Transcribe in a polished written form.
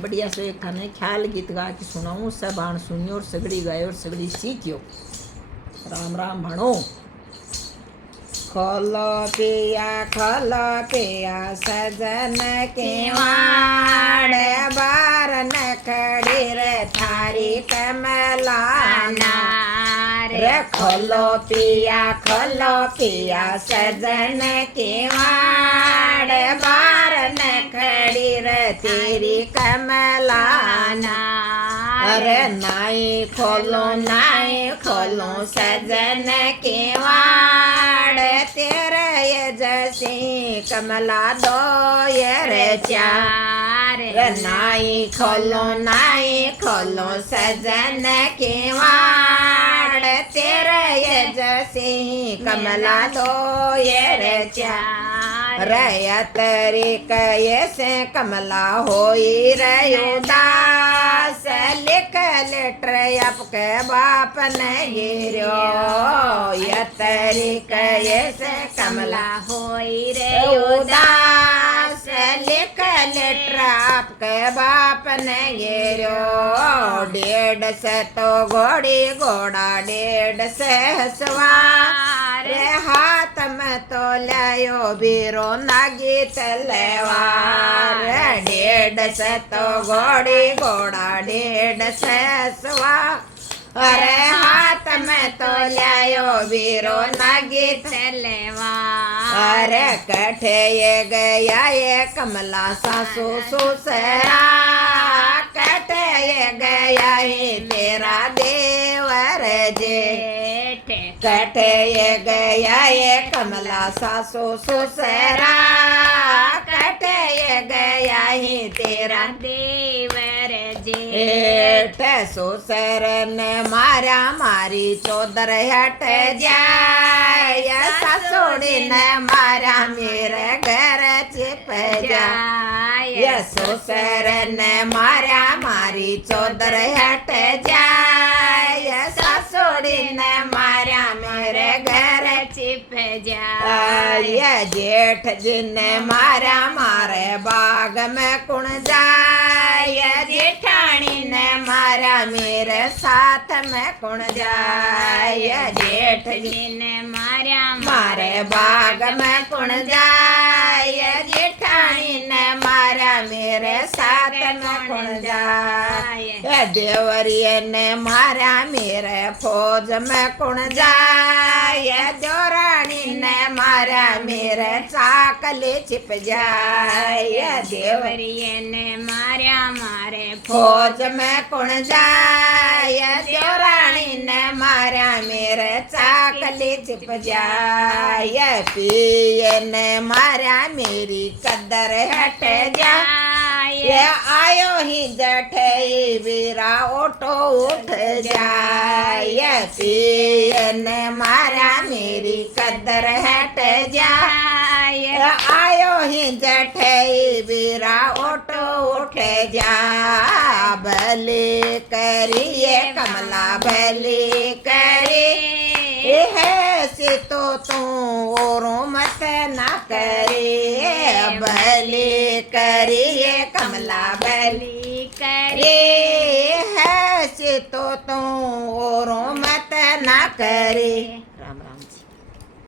बढ़िया से एक थाने ख्याल गीत गा के सुनाऊं, सब आण सुनियो और सगड़ी गायो और सगड़ी सीखियो। राम राम भाणो। खोलो पिया सजन के वाड़, बार नखड़ी रे थारी कमलाना रे। खोलो पिया सजन के वाड़, बार नखड़ी रे तेरी कमलाना। अरे नाई खोलो सजन के वाड़, तेरे ये जैसी कमला दो ये रे चार। नाई खोलो सजन के वाड़, तेरे ये जैसी कमला दो ये रे चार। रया तरी कये से कमला होई रे उदास, लिख लेटर आपके बाप ने गिरो। यतरी कये से कमला होई रे उदास, लिख लेटर आपके बाप ने गिरो। 1.5 से तो घोड़ा 1.5 से सवार, हाथ में तो लायो बीरो नागी तलवार। 1.5 से तो घोड़ा 1.5 से सवार, अरे हाथ में तो लायो बीरो नागी तलवार। अरे कठे ये गया ये कमला सासू ससुरा, कठे ये गया ही तेरा देवर जेठ। कठे ये गया ये कमला सासू ससुरा, कठे ये गया ही तेरा देवर जेठ। ससुर ने मारा मारी चौदर हट जाय, ससुरी ने मारा मेरे घर छिप जाय। ससुर ने मारा मारी चौदर हट जाय, ससुरी ने मारा मेरे घर छिप जाय। जेठ जी ने मारा मारे बाग में कुण जाय, जेठानी ने मारा मेरे साथ में कुण जाय। जेठ जी ने मारा मारे बाग में कुण जाय, जेठानी ने मारा मेरे साथ में कुण जाय। देवरिये ने मारा मेरे फौज में कुण जाय, जोरानी ने मारा मेरे चाकले छिप जाय। देवरिये ने मारा मारे फौज में कुण जाय, जोरानी ने मारा मेरे चाकले छिप जाय। पिए ने मारा मेरी कदर हट जाय, आयो ही जठे वीरा ओटो उठ जाय। पिए ने मारा मेरी कदर हट जाय, आयो ही जठे वीरा ओटो उठ जा। भले करिए कमला भले करे है से तो तू औरों मत ना करे। भले करिए कमला भले करे है से तो तू औरों मत ना करे।